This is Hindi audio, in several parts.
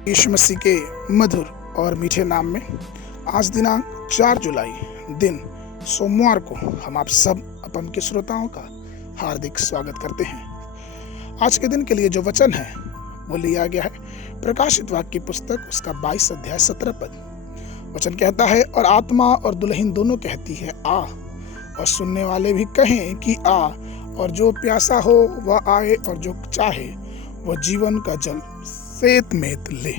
यीशु मसीह के मधुर और मीठे नाम में आज दिनांक 4 जुलाई दिन सोमवार को हम आप सब अपन के श्रोताओं का हार्दिक स्वागत करते हैं। आज के दिन के लिए जो वचन है वो लिया गया है प्रकाशित वाक्य की पुस्तक उसका 22 अध्याय 17 पद। वचन कहता है, और आत्मा और दुल्हन दोनों कहती है आ, और सुनने वाले भी कहें कि आ, और जो प्यासा हो वह आए, और जो चाहे वह जीवन का जल सेत मेत ले।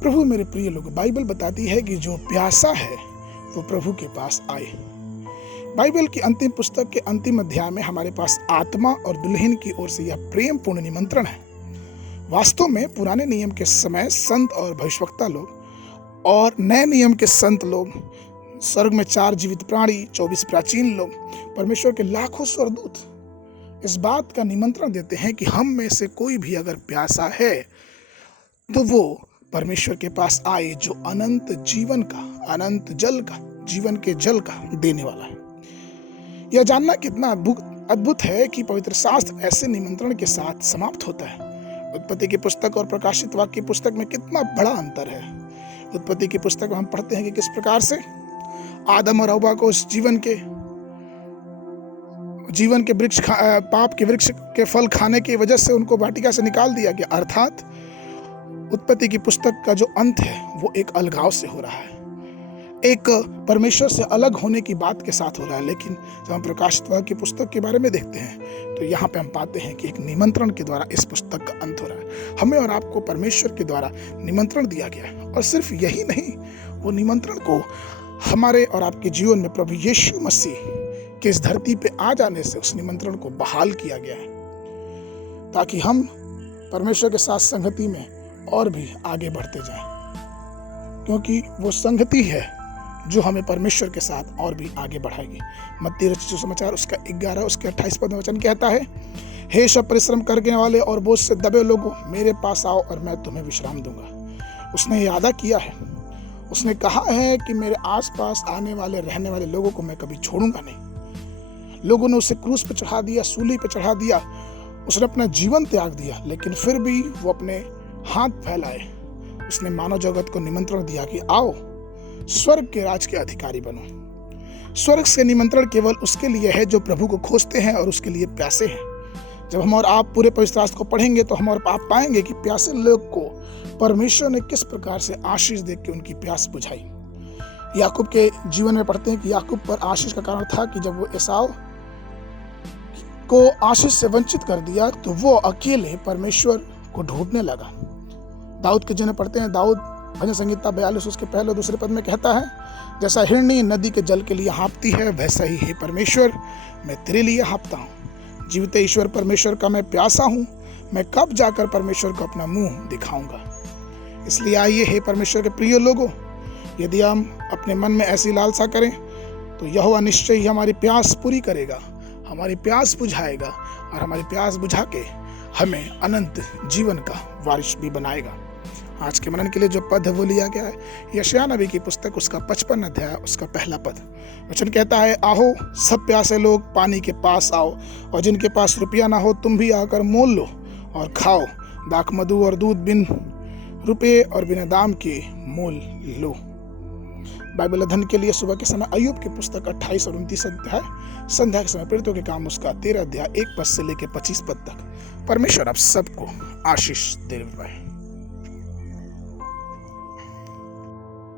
प्रभु मेरे प्रिय लोग, बाइबल बताती है कि जो प्यासा है वो प्रभु के पास आए। बाइबल की अंतिम पुस्तक के अंतिम अध्याय में हमारे पास आत्मा और दुल्हन की ओर से यह प्रेम पूर्ण निमंत्रण है। वास्तव में पुराने नियम के समय संत और भविष्यवक्ता लोग और नए नियम के संत लोग, स्वर्ग में 4 जीवित प्राणी, 24 प्राचीन लोग, परमेश्वर के लाखों स्वर्गदूत इस बात का निमंत्रण देते हैं कि हम में से कोई भी अगर प्यासा है तो वो परमेश्वर के पास आए, जो अनंत जीवन का, अनंत जल का, जीवन के जल का देने वाला है। यह जानना कितना अद्भुत है कि पवित्र शास्त्र ऐसे निमंत्रण के साथ समाप्त होता है। उत्पत्ति की पुस्तक और प्रकाशित वाक्य की पुस्तक में कितना बड़ा अंतर है। उत्पत्ति की पुस्तक में हम पढ़ते हैं कि किस प्रकार से आदम और हव्वा को उस जीवन के वृक्ष, पाप के वृक्ष के फल खाने की वजह से उनको वाटिका से निकाल दिया गया। अर्थात उत्पत्ति की पुस्तक का जो अंत है वो एक अलगाव से हो रहा है, एक परमेश्वर से अलग होने की बात के साथ हो रहा है। लेकिन जब हम प्रकाशित वाक्य की पुस्तक के बारे में देखते हैं तो यहाँ पे हम पाते हैं कि एक निमंत्रण के द्वारा इस पुस्तक का अंत हो रहा है। हमें और आपको परमेश्वर के द्वारा निमंत्रण दिया गया है, और सिर्फ यही नहीं, वो निमंत्रण को हमारे और आपके जीवन में प्रभु यीशु मसीह कि इस धरती पे आ जाने से उस निमंत्रण को बहाल किया गया है, ताकि हम परमेश्वर के साथ संगति में और भी आगे बढ़ते जाएं, क्योंकि वो संगति है जो हमें परमेश्वर के साथ और भी आगे बढ़ाएगी। मत्ती रचित सुसमाचार उसका 11 उसके 28 पद में वचन कहता है, हे सब परिश्रम करने वाले और बोझ से दबे लोगों, मेरे पास आओ और मैं तुम्हें विश्राम दूंगा। उसने वादा किया है, उसने कहा है कि मेरे आसपास आने वाले, रहने वाले लोगों को मैं कभी छोड़ूंगा नहीं। लोगों ने उसे क्रूस पर चढ़ा दिया, सूली पर चढ़ा दिया, उसने अपना जीवन त्याग दिया, लेकिन फिर भी वो अपने हाथ फैलाए। उसने मानव जगत को निमंत्रण दिया कि आओ स्वर्ग के राज के अधिकारी बनो। स्वर्ग से निमंत्रण केवल उसके लिए है जो प्रभु को खोजते हैं और उसके लिए प्यासे हैं। जब हम और आप पूरे पवित्र शास्त्र को पढ़ेंगे तो हम और आप पाएंगे कि प्यासे लोग को परमेश्वर ने किस प्रकार से आशीष देकर के उनकी प्यास बुझाई। याकूब के जीवन में पढ़ते हैं कि याकूब पर आशीष का कारण था कि जब वो एसाव को आशीष से वंचित कर दिया तो वो अकेले परमेश्वर को ढूंढने लगा। दाऊद के जीवन पढ़ते हैं, दाऊद भजन संहिता 42 उसके पहले और दूसरे पद में कहता है, जैसा हिरणी नदी के जल के लिए हाँफती है, वैसा ही हे परमेश्वर मैं तेरे लिए हाँफता हूँ। जीवित ईश्वर परमेश्वर का मैं प्यासा हूँ, मैं कब जाकर परमेश्वर को अपना मुंह दिखाऊंगा। इसलिए आइए हे परमेश्वर के प्रिय लोगों, यदि हम अपने मन में ऐसी लालसा करें तो यहोवा निश्चय ही हमारी प्यास पूरी करेगा, हमारी प्यास बुझाएगा और हमारी प्यास बुझा के हमें अनंत जीवन का वारिस भी बनाएगा। आज के मनन के लिए जो पद है वो लिया गया है यशायाह नबी की पुस्तक उसका 55 अध्याय उसका पहला पद। वचन कहता है, आओ सब प्यासे लोग पानी के पास आओ, और जिनके पास रुपया ना हो तुम भी आकर मोल लो और खाओ। दाख मधु और दूध बिन रुपये और बिना दाम के मोल लो। बाइबल अध्ययन के लिए सुबह के समय अय्यूब की पुस्तक 28 और 29 अध्याय, संध्या के समय पीड़ितों के काम उसका 13 अध्याय 1 पद से लेकर 25 पद तक। परमेश्वर आप सबको आशीष दे।